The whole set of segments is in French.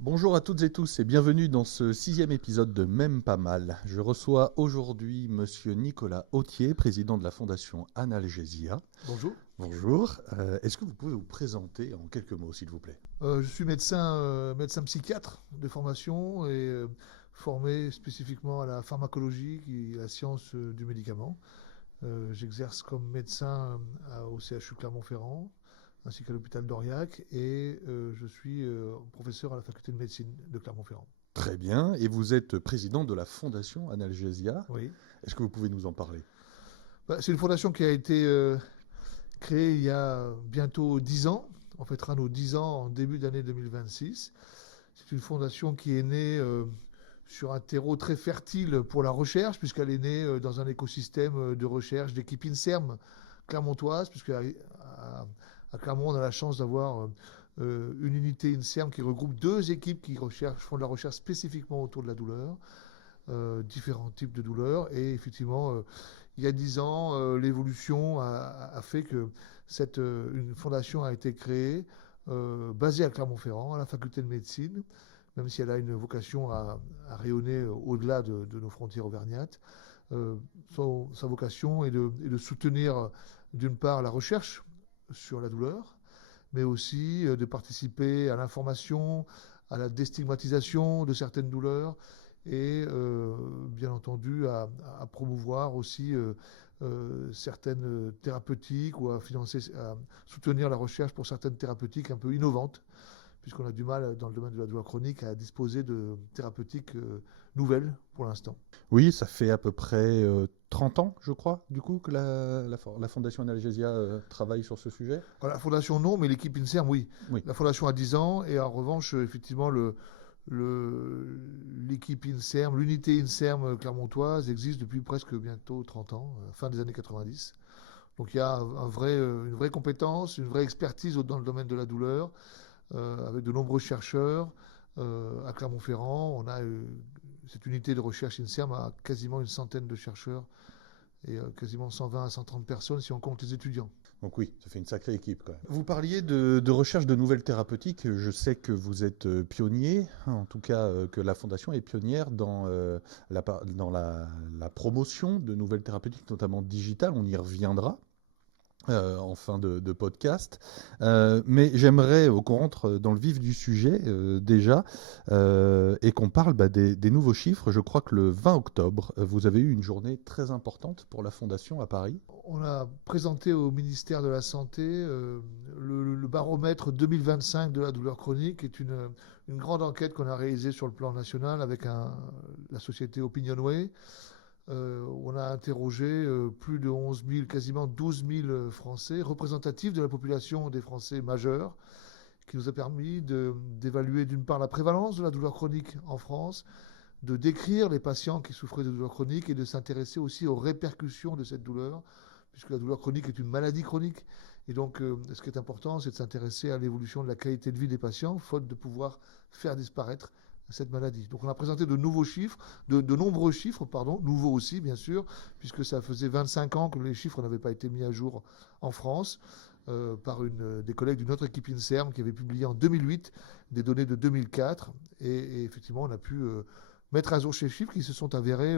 Bonjour à toutes et tous et bienvenue dans ce 6e épisode de Même pas mal. Je reçois aujourd'hui Monsieur Nicolas Authier, président de la Fondation Analgesia. Bonjour. Bonjour. Est-ce que vous pouvez vous présenter en quelques mots, s'il vous plaît? Je suis médecin psychiatre de formation et formé spécifiquement à la pharmacologie, qui est la science du médicament. J'exerce comme médecin au CHU Clermont-Ferrand ainsi qu'à l'hôpital d'Aurillac et je suis professeur à la faculté de médecine de Clermont-Ferrand. Très bien. Et vous êtes président de la Fondation Analgesia. Oui. Est-ce que vous pouvez nous en parler? C'est une fondation qui a été créée il y a bientôt 10 ans. On fêtera nos 10 ans en début d'année 2026. C'est une fondation qui est née sur un terreau très fertile pour la recherche, puisqu'elle est née dans un écosystème de recherche d'équipe INSERM clermontoise, puisque à Clermont, on a la chance d'avoir une unité INSERM qui regroupe deux équipes qui font de la recherche spécifiquement autour de la douleur, différents types de douleurs. Et effectivement, il y a 10 ans, l'évolution a fait que une fondation a été créée, basée à Clermont-Ferrand, à la faculté de médecine, même si elle a une vocation à rayonner au-delà de nos frontières auvergnates. Sa vocation est de soutenir d'une part la recherche sur la douleur, mais aussi de participer à l'information, à la déstigmatisation de certaines douleurs et bien entendu à promouvoir aussi certaines thérapeutiques ou à soutenir la recherche pour certaines thérapeutiques un peu innovantes, puisqu'on a du mal dans le domaine de la douleur chronique à disposer de thérapeutiques nouvelles pour l'instant. Oui, ça fait à peu près 30 ans, je crois, du coup, que la Fondation Analgesia travaille sur ce sujet. Alors, la fondation non, mais l'équipe INSERM oui. Oui. La fondation a 10 ans et en revanche, effectivement, l'équipe INSERM, l'unité INSERM clermontoise existe depuis presque bientôt 30 ans, fin des années 90. Donc il y a une vraie compétence, une vraie expertise dans le domaine de la douleur, avec de nombreux chercheurs. À Clermont-Ferrand, on a cette unité de recherche INSERM a quasiment une centaine de chercheurs et quasiment 120 à 130 personnes si on compte les étudiants. Donc oui, ça fait une sacrée équipe quand même. Vous parliez de recherche de nouvelles thérapeutiques. Je sais que vous êtes pionnier, en tout cas que la Fondation est pionnière dans la promotion de nouvelles thérapeutiques, notamment digitales. On y reviendra en fin de podcast. Mais j'aimerais qu'on rentre dans le vif du sujet déjà et qu'on parle des nouveaux chiffres. Je crois que le 20 octobre, vous avez eu une journée très importante pour la Fondation à Paris. On a présenté au ministère de la Santé le baromètre 2025 de la douleur chronique, qui est une grande enquête qu'on a réalisée sur le plan national avec la société Opinionway. On a interrogé plus de 11 000, quasiment 12 000 Français, représentatifs de la population des Français majeurs, qui nous a permis d'évaluer d'une part la prévalence de la douleur chronique en France, de décrire les patients qui souffraient de douleur chronique et de s'intéresser aussi aux répercussions de cette douleur, puisque la douleur chronique est une maladie chronique. Et donc, ce qui est important, c'est de s'intéresser à l'évolution de la qualité de vie des patients, faute de pouvoir faire disparaître cette maladie. Donc on a présenté de nombreux chiffres, nouveaux aussi bien sûr, puisque ça faisait 25 ans que les chiffres n'avaient pas été mis à jour en France, par des collègues d'une autre équipe INSERM qui avait publié en 2008 des données de 2004. Et effectivement, on a pu mettre à jour ces chiffres qui se sont avérés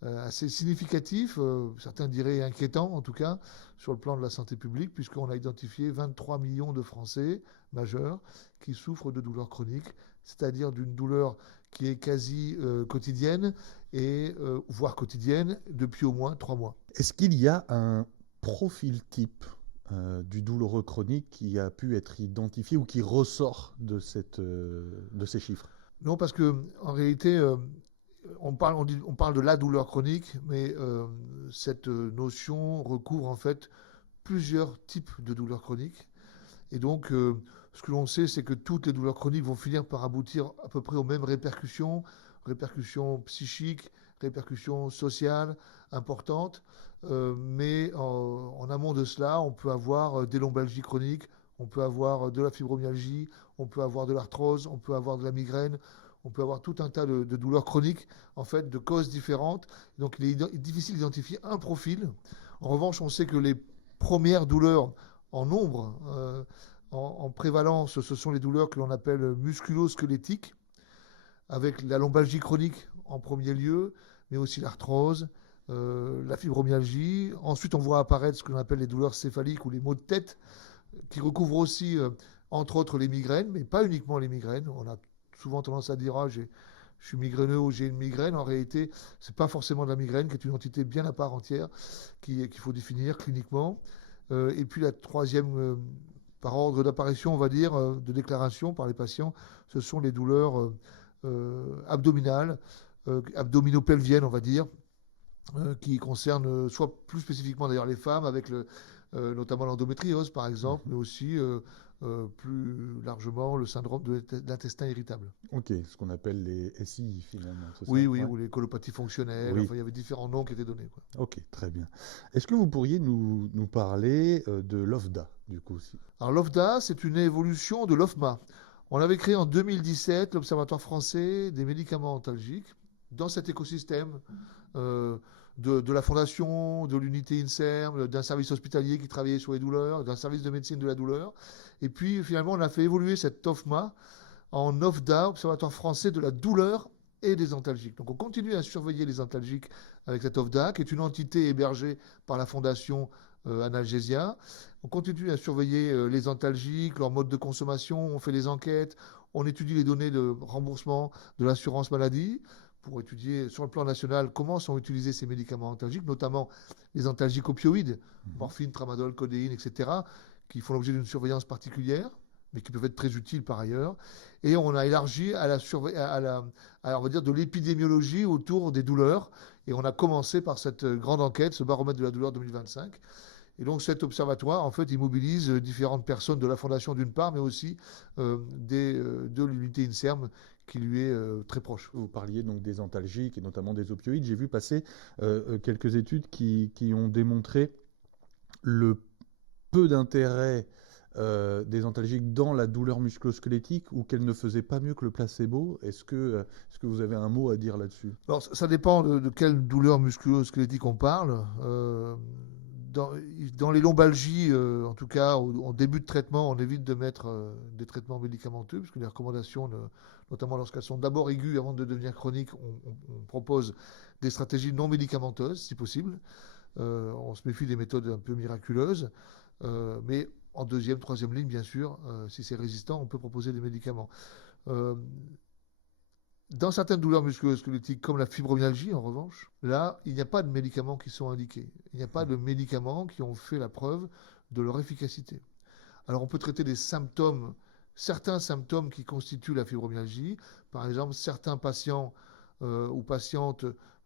assez significatifs, certains diraient inquiétants en tout cas, sur le plan de la santé publique, puisqu'on a identifié 23 millions de Français majeurs qui souffrent de douleurs chroniques, c'est-à-dire d'une douleur qui est quasi quotidienne, et voire quotidienne, depuis au moins 3 mois. Est-ce qu'il y a un profil type du douloureux chronique qui a pu être identifié ou qui ressort de ces chiffres? Non, parce qu'en réalité, on parle de la douleur chronique, mais cette notion recouvre en fait plusieurs types de douleurs chroniques. Et donc, ce que l'on sait, c'est que toutes les douleurs chroniques vont finir par aboutir à peu près aux mêmes répercussions psychiques, répercussions sociales importantes. Mais en amont de cela, on peut avoir des lombalgies chroniques, on peut avoir de la fibromyalgie, on peut avoir de l'arthrose, on peut avoir de la migraine, on peut avoir tout un tas de douleurs chroniques, en fait, de causes différentes. Donc, il est difficile d'identifier un profil. En revanche, on sait que les premières douleurs en nombre En prévalence, ce sont les douleurs que l'on appelle musculo-squelettiques, avec la lombalgie chronique en premier lieu, mais aussi l'arthrose, la fibromyalgie. Ensuite, on voit apparaître ce que l'on appelle les douleurs céphaliques ou les maux de tête, qui recouvrent aussi, entre autres, les migraines, mais pas uniquement les migraines. On a souvent tendance à dire, je suis migraineux ou j'ai une migraine. En réalité, ce n'est pas forcément de la migraine, qui est une entité bien à part entière, qu'il faut définir cliniquement. Et puis la troisième, par ordre d'apparition, on va dire, de déclaration par les patients, ce sont les douleurs abdominales, abdominopelviennes, on va dire, qui concernent soit plus spécifiquement d'ailleurs les femmes, avec notamment l'endométriose par exemple, mais aussi plus largement le syndrome de l'intestin irritable. Ok, ce qu'on appelle les SI finalement, c'est ça? Oui, Ouais. ou les colopathies fonctionnelles, Oui. enfin il y avait différents noms qui étaient donnés, quoi. Ok, très bien. Est-ce que vous pourriez nous parler de l'OFDA, du coup aussi? Alors l'OFDA, c'est une évolution de l'OFMA. On avait créé en 2017 l'Observatoire français des médicaments antalgiques dans cet écosystème de la fondation, de l'unité INSERM, d'un service hospitalier qui travaillait sur les douleurs, d'un service de médecine de la douleur. Et puis finalement, on a fait évoluer cette OFMA en OFDA, Observatoire français de la douleur et des antalgiques. Donc on continue à surveiller les antalgiques avec cette OFDA, qui est une entité hébergée par la fondation Analgesia. On continue à surveiller les antalgiques, leur mode de consommation, on fait des enquêtes, on étudie les données de remboursement de l'assurance maladie pour étudier sur le plan national comment sont utilisés ces médicaments antalgiques, notamment les antalgiques opioïdes, morphine, tramadol, codéine, etc., qui font l'objet d'une surveillance particulière, mais qui peuvent être très utiles par ailleurs. Et on a élargi à on va dire, de l'épidémiologie autour des douleurs. Et on a commencé par cette grande enquête, ce baromètre de la douleur 2025. Et donc cet observatoire, en fait, il mobilise différentes personnes de la Fondation d'une part, mais aussi de l'unité INSERM qui lui est très proche. Vous parliez donc des antalgiques et notamment des opioïdes. J'ai vu passer quelques études qui ont démontré le peu d'intérêt des antalgiques dans la douleur musculo-squelettique ou qu'elles ne faisaient pas mieux que le placebo. Est-ce que vous avez un mot à dire là-dessus? Alors, ça dépend de quelle douleur musculo-squelettique on parle. Dans les lombalgies, en tout cas, en début de traitement, on évite de mettre des traitements médicamenteux, puisque les recommandations, notamment lorsqu'elles sont d'abord aiguës avant de devenir chroniques, on propose des stratégies non médicamenteuses, si possible. On se méfie des méthodes un peu miraculeuses, mais en deuxième, troisième ligne, bien sûr, si c'est résistant, on peut proposer des médicaments. Dans certaines douleurs musculo-squelettiques, comme la fibromyalgie, en revanche, là, il n'y a pas de médicaments qui sont indiqués. Il n'y a pas de médicaments qui ont fait la preuve de leur efficacité. Alors, on peut traiter des symptômes, certains symptômes qui constituent la fibromyalgie. Par exemple, certains patients ou patientes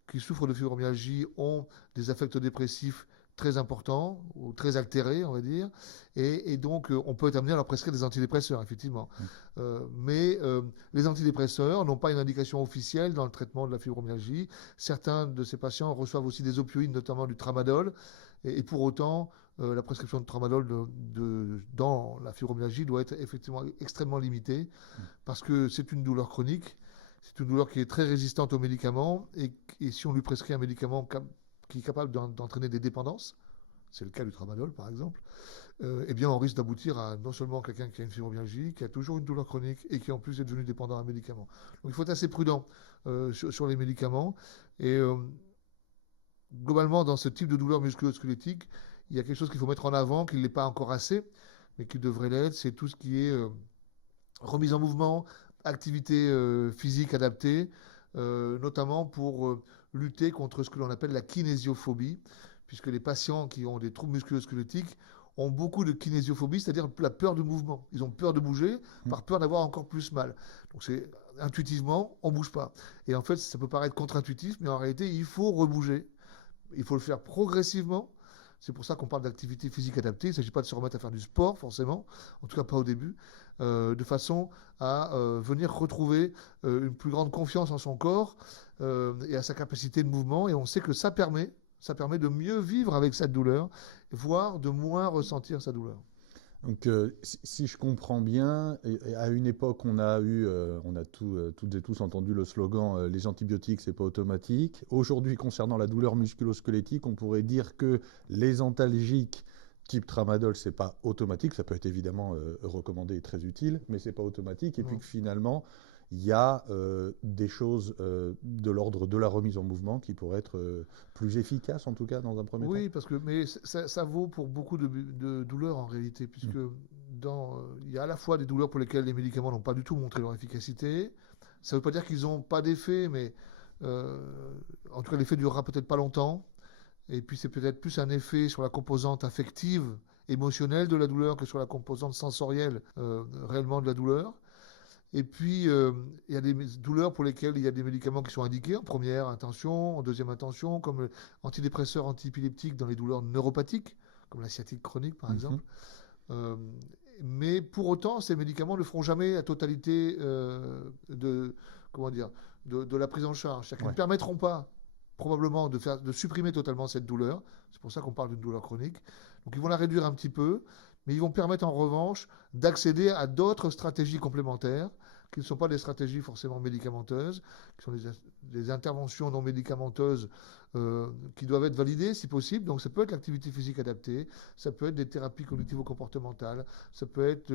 qui souffrent de fibromyalgie ont des affects dépressifs très importants ou très altérés, on va dire, et donc on peut être amené à leur prescrire des antidépresseurs, effectivement. Mais les antidépresseurs n'ont pas une indication officielle dans le traitement de la fibromyalgie. Certains de ces patients reçoivent aussi des opioïdes, notamment du tramadol, et pour autant, la prescription de tramadol dans la fibromyalgie doit être effectivement extrêmement limitée, parce que c'est une douleur chronique, c'est une douleur qui est très résistante aux médicaments, et si on lui prescrit un médicament qui est capable d'entraîner des dépendances, c'est le cas du tramadol par exemple, eh bien on risque d'aboutir à non seulement quelqu'un qui a une fibromyalgie, qui a toujours une douleur chronique et qui en plus est devenu dépendant à un médicament. Donc il faut être assez prudent sur les médicaments. Et globalement, dans ce type de douleur musculo-squelettique, il y a quelque chose qu'il faut mettre en avant, qui ne l'est pas encore assez, mais qui devrait l'être, c'est tout ce qui est remise en mouvement, activité physique adaptée, notamment pour lutter contre ce que l'on appelle la kinésiophobie, puisque les patients qui ont des troubles musculo-squelettiques ont beaucoup de kinésiophobie, c'est-à-dire la peur du mouvement. Ils ont peur de bouger par peur d'avoir encore plus mal. Donc c'est intuitivement, on ne bouge pas. Et en fait, ça peut paraître contre-intuitif, mais en réalité, il faut rebouger. Il faut le faire progressivement. C'est pour ça qu'on parle d'activité physique adaptée. Il ne s'agit pas de se remettre à faire du sport, forcément, en tout cas pas au début, de façon à venir retrouver une plus grande confiance en son corps et à sa capacité de mouvement. Et on sait que ça permet de mieux vivre avec cette douleur, voire de moins ressentir sa douleur. Donc, si je comprends bien, à une époque, on a toutes et tous entendu le slogan les antibiotiques, c'est pas automatique. Aujourd'hui, concernant la douleur musculo-squelettique, on pourrait dire que les antalgiques type tramadol, c'est pas automatique. Ça peut être évidemment recommandé et très utile, mais c'est pas automatique. Et puis Non. que finalement, il y a des choses de l'ordre de la remise en mouvement qui pourraient être plus efficaces, en tout cas, dans un premier temps. Oui, mais ça vaut pour beaucoup de douleurs en réalité, puisque il y a à la fois des douleurs pour lesquelles les médicaments n'ont pas du tout montré leur efficacité. Ça ne veut pas dire qu'ils n'ont pas d'effet, mais euh, en tout cas l'effet durera peut-être pas longtemps. Et puis c'est peut-être plus un effet sur la composante affective, émotionnelle de la douleur que sur la composante sensorielle réellement de la douleur. Et puis, il y a des douleurs pour lesquelles il y a des médicaments qui sont indiqués en première intention, en deuxième intention, comme antidépresseurs, antiépileptiques dans les douleurs neuropathiques, comme la sciatique chronique par exemple. Euh, mais pour autant, ces médicaments ne feront jamais la totalité comment dire, de la prise en charge. C'est-à-dire qu'ils ne permettront pas probablement de supprimer totalement cette douleur. C'est pour ça qu'on parle d'une douleur chronique. Donc ils vont la réduire un petit peu, mais ils vont permettre en revanche d'accéder à d'autres stratégies complémentaires qui ne sont pas des stratégies forcément médicamenteuses, qui sont des interventions non médicamenteuses qui doivent être validées si possible. Donc ça peut être l'activité physique adaptée, ça peut être des thérapies cognitivo-comportementales, ça peut être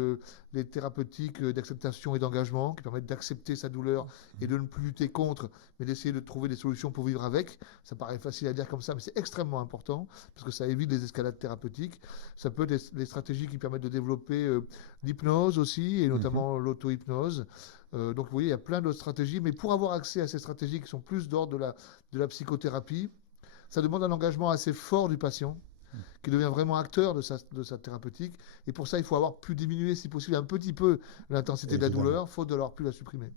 des thérapeutiques d'acceptation et d'engagement qui permettent d'accepter sa douleur et de ne plus lutter contre, mais d'essayer de trouver des solutions pour vivre avec. Ça paraît facile à dire comme ça, mais c'est extrêmement important parce que ça évite les escalades thérapeutiques. Ça peut être des stratégies qui permettent de développer l'hypnose aussi, et notamment l'auto-hypnose. Donc vous voyez, il y a plein d'autres stratégies, mais pour avoir accès à ces stratégies qui sont plus d'ordre de la psychothérapie, ça demande un engagement assez fort du patient, qui devient vraiment acteur de sa thérapeutique. Et pour ça, il faut avoir pu diminuer, si possible, un petit peu l'intensité de la douleur, faute de l'avoir pu la supprimer.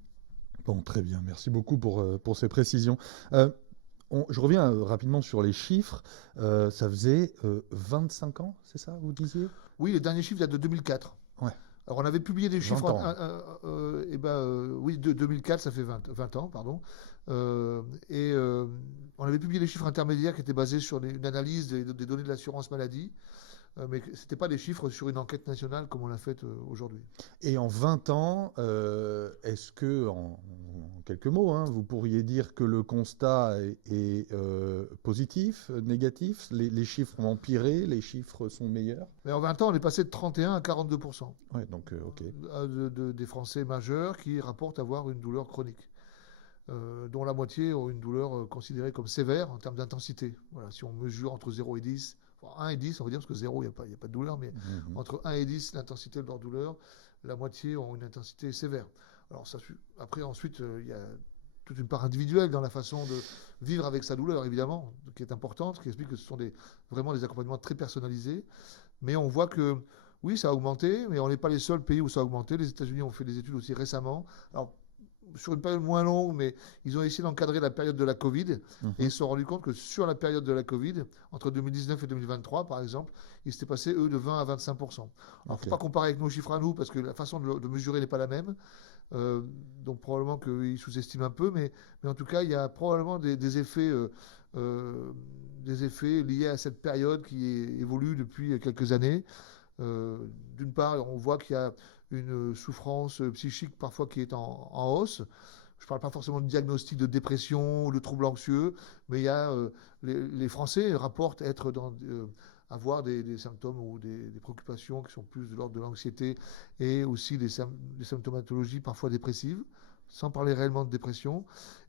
Bon, très bien. Merci beaucoup pour ces précisions. Je reviens rapidement sur les chiffres. Ça faisait 25 ans, c'est ça, vous disiez? Oui, les derniers chiffres datent de 2004. Ouais. Alors, on avait publié des chiffres. 20 ans. Oui, de 2004, ça fait 20 ans, pardon. On avait publié des chiffres intermédiaires qui étaient basés sur une analyse des données de l'assurance maladie. Mais ce n'était pas des chiffres sur une enquête nationale comme on l'a fait aujourd'hui. Et en 20 ans, est-ce que, en quelques mots, hein, vous pourriez dire que le constat est positif, négatif? Les chiffres ont empiré, les chiffres sont meilleurs? Mais en 20 ans, on est passé de 31 à 42%. Ouais, donc, OK. Des Français majeurs qui rapportent avoir une douleur chronique. Dont la moitié ont une douleur considérée comme sévère en termes d'intensité. Voilà, si on mesure entre 0 et 10, 1 et 10, on va dire, parce que 0, il n'y a pas de douleur, mais entre 1 et 10, l'intensité de leur douleur, la moitié ont une intensité sévère. Alors, après, ensuite, il y a toute une part individuelle dans la façon de vivre avec sa douleur, évidemment, qui est importante, qui explique que ce sont vraiment des accompagnements très personnalisés. Mais on voit que, oui, ça a augmenté, mais on n'est pas les seuls pays où ça a augmenté. Les États-Unis ont fait des études aussi récemment. Alors, sur une période moins longue, mais ils ont essayé d'encadrer la période de la Covid, et ils se sont rendus compte que sur la période de la Covid, entre 2019 et 2023, par exemple, ils s'étaient passés, eux, de 20 à 25%. Alors, il ne faut pas comparer avec nos chiffres à nous, parce que la façon de mesurer n'est pas la même. Donc, probablement qu'ils sous-estiment un peu, mais en tout cas, il y a probablement des effets liés à cette période qui évolue depuis quelques années. D'une part, on voit qu'il y a une souffrance psychique parfois qui est en hausse. Je ne parle pas forcément de diagnostic de dépression ou de troubles anxieux, mais il y a, les Français rapportent avoir des symptômes ou des préoccupations qui sont plus de l'ordre de l'anxiété et aussi des symptomatologies parfois dépressives, sans parler réellement de dépression,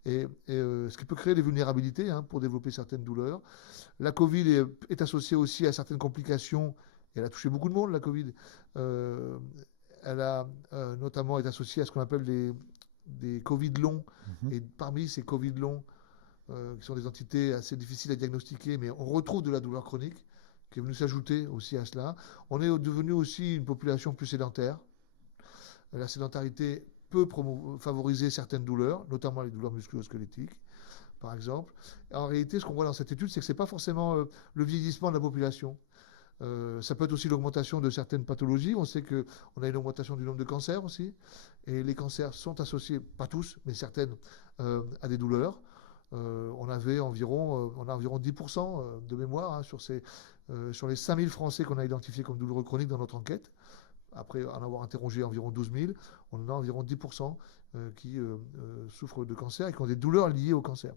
et ce qui peut créer des vulnérabilités pour développer certaines douleurs. La Covid est associée aussi à certaines complications. Elle a touché beaucoup de monde, la Covid. Elle a notamment été associée à ce qu'on appelle des Covid longs. Et parmi ces Covid longs, qui sont des entités assez difficiles à diagnostiquer, mais on retrouve de la douleur chronique, qui est venue s'ajouter aussi à cela. On est devenu aussi une population plus sédentaire. La sédentarité peut favoriser certaines douleurs, notamment les douleurs musculo-squelettiques, par exemple. En réalité, ce qu'on voit dans cette étude, c'est que ce n'est pas forcément le vieillissement de la population. Ça peut être aussi l'augmentation de certaines pathologies. On sait qu'on a une augmentation du nombre de cancers aussi. Et les cancers sont associés, pas tous, mais certaines, à des douleurs. On a environ 10% de mémoire sur les 5000 Français qu'on a identifiés comme douloureux chroniques dans notre enquête. Après en avoir interrogé environ 12 000, on en a environ 10% qui souffrent de cancer et qui ont des douleurs liées au cancer.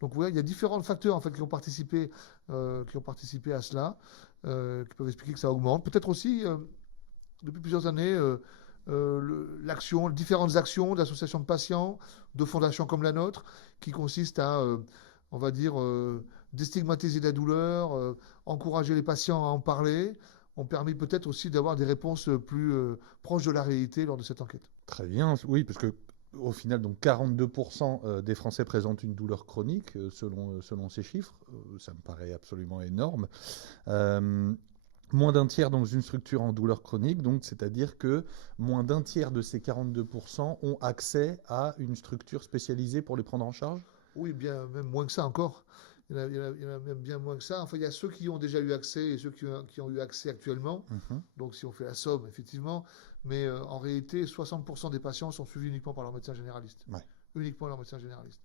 Donc il y a différents facteurs en fait qui ont participé à cela, qui peuvent expliquer que ça augmente. Peut-être aussi depuis plusieurs années différentes actions d'associations de patients, de fondations comme la nôtre, qui consistent à, on va dire, déstigmatiser la douleur, encourager les patients à en parler, ont permis peut-être aussi d'avoir des réponses plus proches de la réalité lors de cette enquête. Très bien, oui, parce que au final, donc 42% des Français présentent une douleur chronique, selon ces chiffres. Ça me paraît absolument énorme. Moins d'un tiers dans une structure en douleur chronique, donc c'est-à-dire que moins d'un tiers de ces 42% ont accès à une structure spécialisée pour les prendre en charge? Oui, bien, même moins que ça encore. Il y en a même bien moins que ça. Enfin, il y a ceux qui ont déjà eu accès et ceux qui ont eu accès actuellement. Donc, si on fait la somme, effectivement. Mais en réalité, 60% des patients sont suivis uniquement par leur médecin généraliste. Ouais. Uniquement leur médecin généraliste.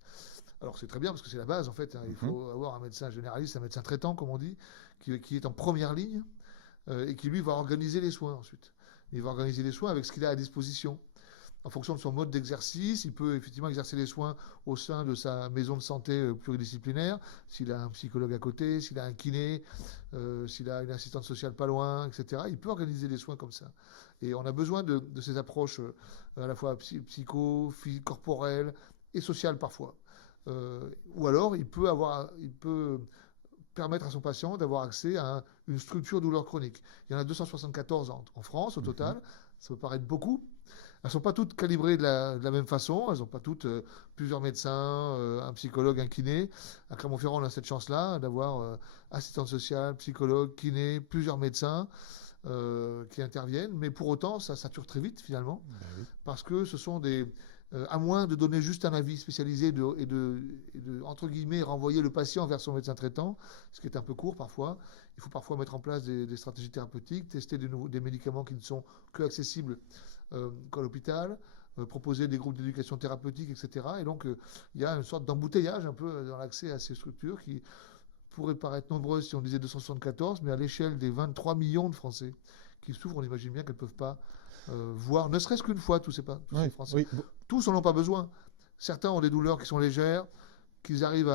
Alors, c'est très bien parce que c'est la base, en fait. Il faut avoir un médecin généraliste, un médecin traitant, comme on dit, qui est en première ligne et qui, lui, va organiser les soins ensuite. Il va organiser les soins avec ce qu'il a à disposition. En fonction de son mode d'exercice, il peut effectivement exercer les soins au sein de sa maison de santé pluridisciplinaire, s'il a un psychologue à côté, s'il a un kiné, s'il a une assistante sociale pas loin, etc. Il peut organiser les soins comme ça. Et on a besoin de ces approches à la fois psycho, corporelles et sociales parfois. Ou alors, il peut permettre à son patient d'avoir accès à une structure douleur chronique. Il y en a 274 en France au total. Ça peut paraître beaucoup. Elles ne sont pas toutes calibrées de la même façon. Elles n'ont pas toutes plusieurs médecins, un psychologue, un kiné. À Clermont-Ferrand, on a cette chance-là d'avoir assistante sociale, psychologue, kiné, plusieurs médecins qui interviennent. Mais pour autant, ça sature très vite finalement. Parce que ce sont à moins de donner juste un avis spécialisé et de, entre guillemets, renvoyer le patient vers son médecin traitant, ce qui est un peu court parfois. Il faut parfois mettre en place des stratégies thérapeutiques, tester des médicaments qui ne sont que accessibles qu'à l'hôpital, proposer des groupes d'éducation thérapeutique, etc. Et donc, il y a une sorte d'embouteillage un peu dans l'accès à ces structures qui pourraient paraître nombreuses si on disait 274, mais à l'échelle des 23 millions de Français qui souffrent, on imagine bien qu'elles ne peuvent pas voir, ne serait-ce qu'une fois, tous ces Français. Oui. Tous n'en ont pas besoin. Certains ont des douleurs qui sont légères, qu'ils arrivent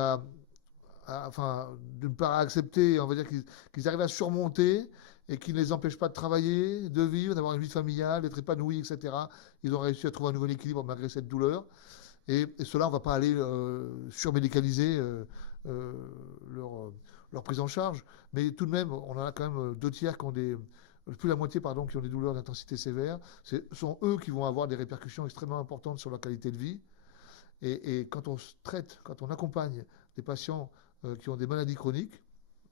d'une part à accepter, on va dire qu'ils arrivent à surmonter et qui ne les empêchent pas de travailler, de vivre, d'avoir une vie familiale, d'être épanouis, etc. Ils ont réussi à trouver un nouvel équilibre malgré cette douleur. Et cela, on ne va pas aller surmédicaliser leur prise en charge. Mais tout de même, on en a quand même deux tiers qui ont plus la moitié, pardon, qui ont des douleurs d'intensité sévère. Ce sont eux qui vont avoir des répercussions extrêmement importantes sur leur qualité de vie. Et quand on traite, quand on accompagne des patients qui ont des maladies chroniques,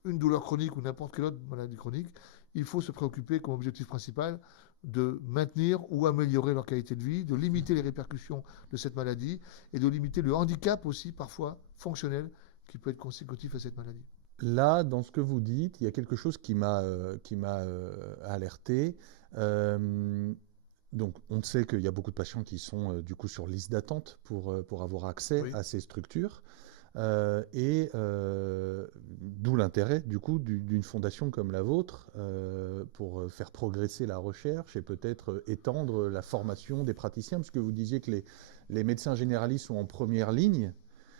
une douleur chronique ou n'importe quelle autre maladie chronique, il faut se préoccuper comme objectif principal de maintenir ou améliorer leur qualité de vie, de limiter les répercussions de cette maladie et de limiter le handicap aussi, parfois fonctionnel, qui peut être consécutif à cette maladie. Là, dans ce que vous dites, il y a quelque chose qui m'a alerté. Donc, on sait qu'il y a beaucoup de patients qui sont du coup sur liste d'attente pour avoir accès à ces structures. D'où l'intérêt du coup d'une fondation comme la vôtre pour faire progresser la recherche et peut-être étendre la formation des praticiens, parce que vous disiez que les médecins généralistes sont en première ligne.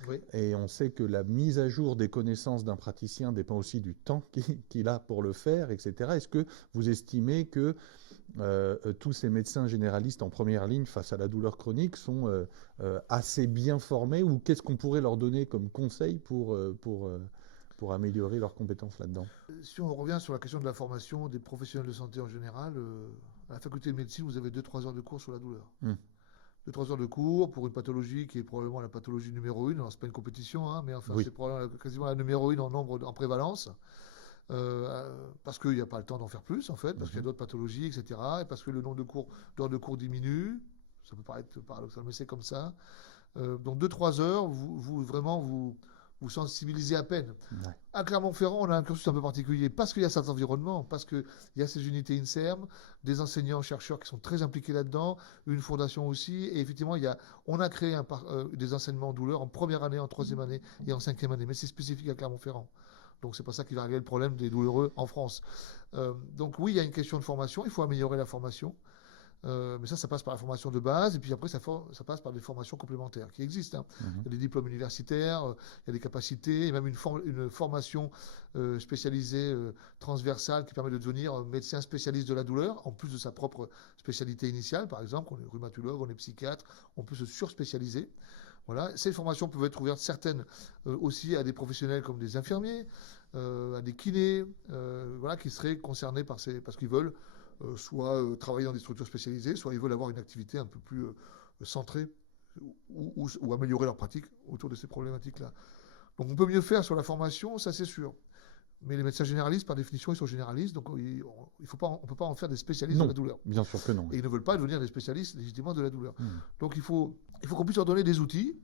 Oui. Et on sait que la mise à jour des connaissances d'un praticien dépend aussi du temps qu'il a pour le faire, etc. Est-ce que vous estimez que tous ces médecins généralistes en première ligne face à la douleur chronique sont assez bien formés, ou qu'est-ce qu'on pourrait leur donner comme conseil pour améliorer leurs compétences là-dedans? Si on revient sur la question de la formation des professionnels de santé en général, à la faculté de médecine, vous avez 2-3 heures de cours sur la douleur. 2-3 heures de cours pour une pathologie qui est probablement la pathologie numéro 1. Alors, c'est pas une compétition, hein, mais enfin, c'est probablement quasiment la numéro 1 en prévalence. Parce qu'il n'y a pas le temps d'en faire plus, en fait, parce qu'il y a d'autres pathologies, etc. Et parce que le nombre d'heures de cours diminue. Ça peut paraître paradoxal, mais c'est comme ça. Donc 2-3 heures, vous sensibilisez à peine. Ouais. À Clermont-Ferrand, on a un cursus un peu particulier parce qu'il y a cet environnement, parce qu'il y a ces unités INSERM, des enseignants, chercheurs qui sont très impliqués là-dedans, une fondation aussi. Et effectivement, on a créé des enseignements douleur en première année, en troisième année et en cinquième année. Mais c'est spécifique à Clermont-Ferrand. Donc c'est pas ça qui va régler le problème des douloureux en France. Donc oui, il y a une question de formation. Il faut améliorer la formation. Mais ça passe par la formation de base, et puis après, ça passe par des formations complémentaires qui existent. Il y a des diplômes universitaires, il y a des capacités, et même une formation spécialisée transversale qui permet de devenir médecin spécialiste de la douleur, en plus de sa propre spécialité initiale. Par exemple, on est rhumatologue, on est psychiatre, on peut se surspécialiser. Voilà. Ces formations peuvent être ouvertes, certaines aussi à des professionnels comme des infirmiers, à des kinés, voilà, qui seraient concernés parce qu'ils veulent soit travailler dans des structures spécialisées, soit ils veulent avoir une activité un peu plus centrée ou améliorer leur pratique autour de ces problématiques-là. Donc on peut mieux faire sur la formation, ça c'est sûr. Mais les médecins généralistes, par définition, ils sont généralistes, donc on ne peut pas en faire des spécialistes de la douleur. Bien sûr que non. Et ils ne veulent pas devenir des spécialistes légitimement de la douleur. Donc il faut qu'on puisse leur donner des outils,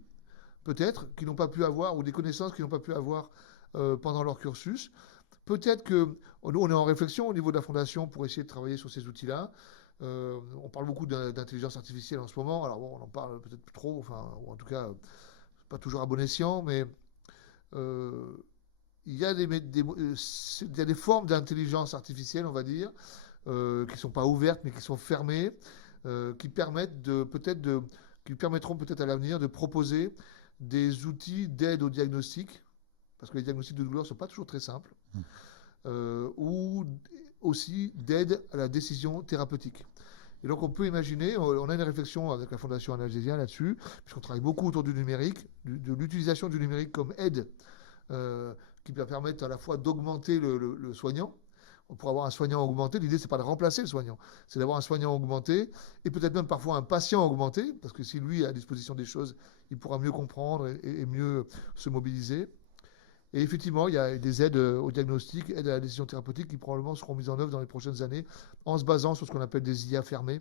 peut-être, qu'ils n'ont pas pu avoir, ou des connaissances qu'ils n'ont pas pu avoir pendant leur cursus. Peut-être que nous, on est en réflexion au niveau de la Fondation pour essayer de travailler sur ces outils-là. On parle beaucoup d'intelligence artificielle en ce moment. Alors bon, on en parle peut-être plus trop, enfin, ou en tout cas, pas toujours à bon escient, mais il y a des formes d'intelligence artificielle, on va dire, qui ne sont pas ouvertes, mais qui sont fermées, qui permettront peut-être à l'avenir de proposer des outils d'aide au diagnostic, parce que les diagnostics de douleur ne sont pas toujours très simples, ou aussi d'aide à la décision thérapeutique. Et donc on peut imaginer, on a une réflexion avec la Fondation Analgésia là-dessus, puisqu'on travaille beaucoup autour du numérique, de l'utilisation du numérique comme aide, qui va permettre à la fois d'augmenter le soignant. Pour avoir un soignant augmenté, l'idée, c'est pas de remplacer le soignant, c'est d'avoir un soignant augmenté, et peut-être même parfois un patient augmenté, parce que si lui a à disposition des choses, il pourra mieux comprendre et mieux se mobiliser. Et effectivement, il y a des aides au diagnostic, aides à la décision thérapeutique qui probablement seront mises en œuvre dans les prochaines années en se basant sur ce qu'on appelle des IA fermées,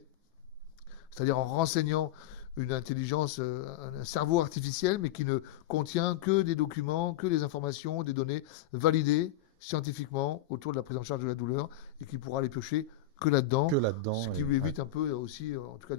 c'est-à-dire en renseignant une intelligence, un cerveau artificiel, mais qui ne contient que des documents, que des informations, des données validées scientifiquement autour de la prise en charge de la douleur et qui pourra les piocher que là-dedans, ce qui lui évite un peu aussi, en tout cas,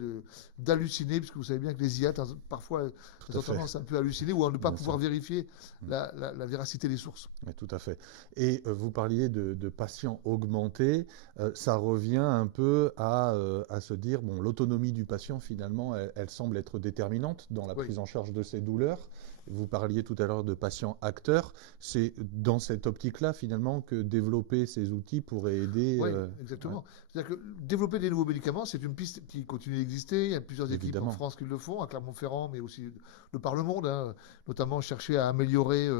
d'halluciner, puisque vous savez bien que les IA, parfois, elles ont tendance à un peu halluciner ou à ne pas pouvoir vérifier la véracité des sources. Oui, tout à fait. Et vous parliez de patients augmentés, ça revient un peu à se dire, bon, l'autonomie du patient, finalement, elle semble être déterminante dans la prise en charge de ses douleurs. Vous parliez tout à l'heure de patients acteurs. C'est dans cette optique-là, finalement, que développer ces outils pourrait aider. Oui, exactement. C'est-à-dire que développer des nouveaux médicaments, c'est une piste qui continue d'exister. Il y a plusieurs équipes en France qui le font, à Clermont-Ferrand, mais aussi de par le monde, notamment chercher à améliorer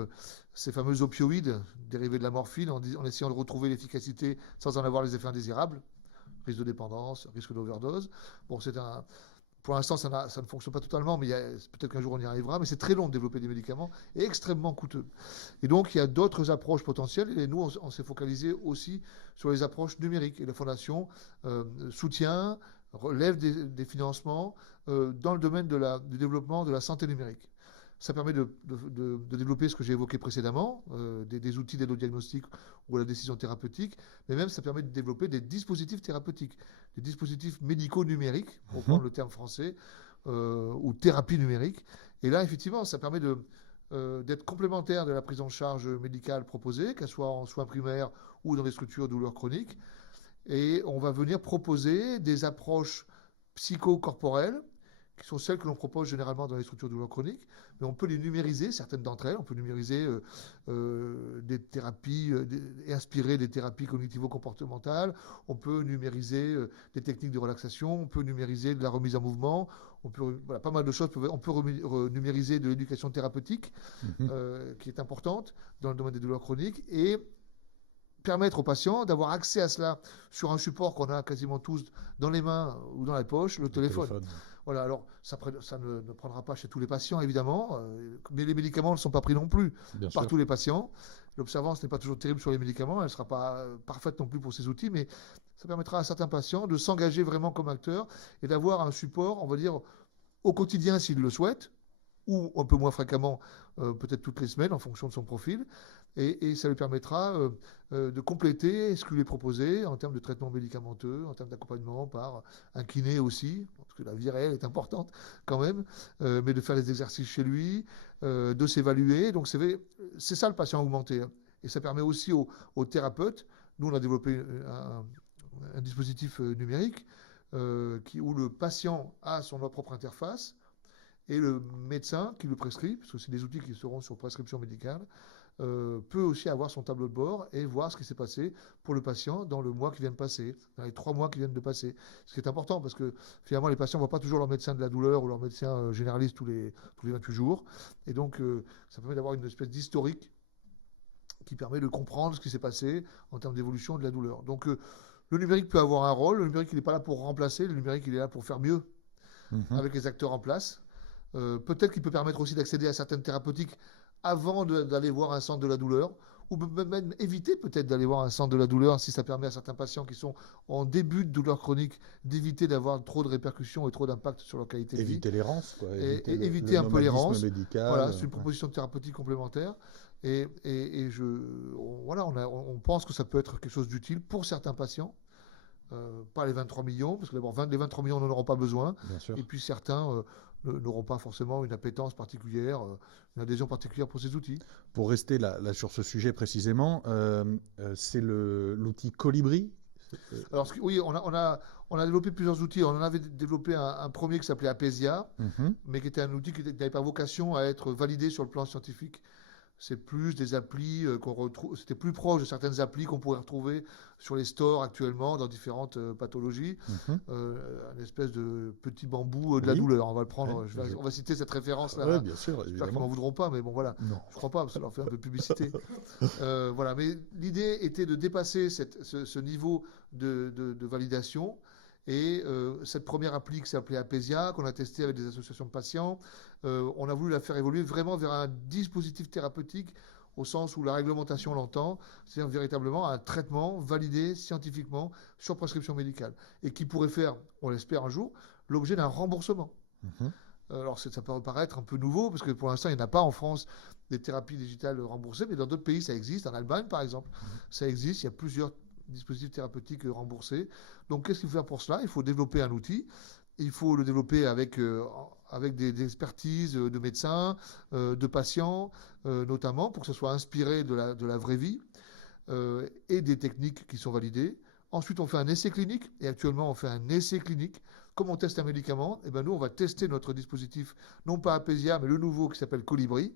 ces fameux opioïdes dérivés de la morphine en essayant de retrouver l'efficacité sans en avoir les effets indésirables. Risque de dépendance, risque d'overdose. Bon, pour l'instant, ça ne fonctionne pas totalement, mais peut-être qu'un jour on y arrivera. Mais c'est très long de développer des médicaments et extrêmement coûteux. Et donc, il y a d'autres approches potentielles. Et nous, on s'est focalisé aussi sur les approches numériques. Et la Fondation soutient, relève des financements dans le domaine du développement de la santé numérique. Ça permet de développer ce que j'ai évoqué précédemment, des outils d'aide au diagnostic ou à la décision thérapeutique, mais même ça permet de développer des dispositifs thérapeutiques, des dispositifs médicaux numériques, pour prendre le terme français, ou thérapie numérique. Et là, effectivement, ça permet d'être complémentaire de la prise en charge médicale proposée, qu'elle soit en soins primaires ou dans des structures de douleurs chroniques. Et on va venir proposer des approches psychocorporelles, qui sont celles que l'on propose généralement dans les structures de douleurs chroniques, mais on peut les numériser, certaines d'entre elles. On peut numériser des thérapies et inspirer des thérapies cognitivo-comportementales. On peut numériser des techniques de relaxation. On peut numériser de la remise en mouvement. Voilà, pas mal de choses. On peut numériser de l'éducation thérapeutique, qui est importante dans le domaine des douleurs chroniques, et permettre aux patients d'avoir accès à cela sur un support qu'on a quasiment tous dans les mains ou dans la poche, le téléphone. Voilà, alors ça ne prendra pas chez tous les patients, évidemment, mais les médicaments ne sont pas pris non plus par tous les patients. L'observance n'est pas toujours terrible sur les médicaments, elle ne sera pas parfaite non plus pour ces outils, mais ça permettra à certains patients de s'engager vraiment comme acteurs et d'avoir un support, on va dire, au quotidien s'ils le souhaitent, ou un peu moins fréquemment, peut-être toutes les semaines en fonction de son profil. Et ça lui permettra de compléter ce qu'il est proposé en termes de traitement médicamenteux, en termes d'accompagnement par un kiné aussi, parce que la vie réelle est importante quand même, mais de faire des exercices chez lui, de s'évaluer. Donc c'est ça le patient augmenté. Et ça permet aussi aux thérapeutes, nous on a développé un dispositif numérique où le patient a son propre interface et le médecin qui le prescrit, parce que c'est des outils qui seront sur prescription médicale, peut aussi avoir son tableau de bord et voir ce qui s'est passé pour le patient dans le mois qui vient de passer, dans les 3 mois qui viennent de passer. Ce qui est important parce que finalement les patients ne voient pas toujours leur médecin de la douleur ou leur médecin généraliste tous les 28 jours. Et donc ça permet d'avoir une espèce d'historique qui permet de comprendre ce qui s'est passé en termes d'évolution de la douleur. Donc le numérique peut avoir un rôle, le numérique il n'est pas là pour remplacer, le numérique il est là pour faire mieux avec les acteurs en place. Peut-être qu'il peut permettre aussi d'accéder à certaines thérapeutiques avant d'aller voir un centre de la douleur, ou même éviter peut-être d'aller voir un centre de la douleur si ça permet à certains patients qui sont en début de douleur chronique d'éviter d'avoir trop de répercussions et trop d'impact sur leur qualité de vie. Éviter l'errance, quoi. Éviter un peu l'errance. Médical. Voilà, c'est une proposition thérapeutique complémentaire. Et on pense que ça peut être quelque chose d'utile pour certains patients. Pas les 23 millions, parce que d'abord, les 23 millions n'en auront pas besoin. Et puis certains n'auront pas forcément une appétence particulière, une adhésion particulière pour ces outils. Pour rester là sur ce sujet précisément, c'est l'outil Colibri. Alors oui, on a développé plusieurs outils. On en avait développé un premier qui s'appelait Apesia, mais qui était un outil qui n'avait pas vocation à être validé sur le plan scientifique. C'est plus des applis qu'on retrouve. C'était plus proche de certaines applis qu'on pourrait retrouver sur les stores actuellement dans différentes pathologies. Un espèce de petit bambou de la douleur. On va le prendre. On va citer cette référence-là. Oui, bien sûr. J'espère qu'ils m'en voudront pas, mais bon voilà. Non. Je crois pas, parce que ça leur fait un peu de publicité. Voilà. Mais l'idée était de dépasser ce niveau de validation. Et cette première appli qui s'appelait Apesia, qu'on a testé avec des associations de patients, on a voulu la faire évoluer vraiment vers un dispositif thérapeutique au sens où la réglementation l'entend, c'est-à-dire véritablement un traitement validé scientifiquement sur prescription médicale et qui pourrait faire, on l'espère un jour, l'objet d'un remboursement. Alors ça peut paraître un peu nouveau parce que pour l'instant il n'y en a pas en France des thérapies digitales remboursées, mais dans d'autres pays ça existe, en Allemagne par exemple, ça existe, il y a plusieurs dispositifs thérapeutiques remboursés. Donc qu'est-ce qu'il faut faire pour cela? Il faut développer un outil. Il faut le développer avec des expertises de médecins, de patients, notamment, pour que ce soit inspiré de la vraie vie et des techniques qui sont validées. Ensuite, on fait un essai clinique, et actuellement, on fait un essai clinique. Comme on teste un médicament, et ben nous, on va tester notre dispositif, non pas Apesia, mais le nouveau qui s'appelle Colibri,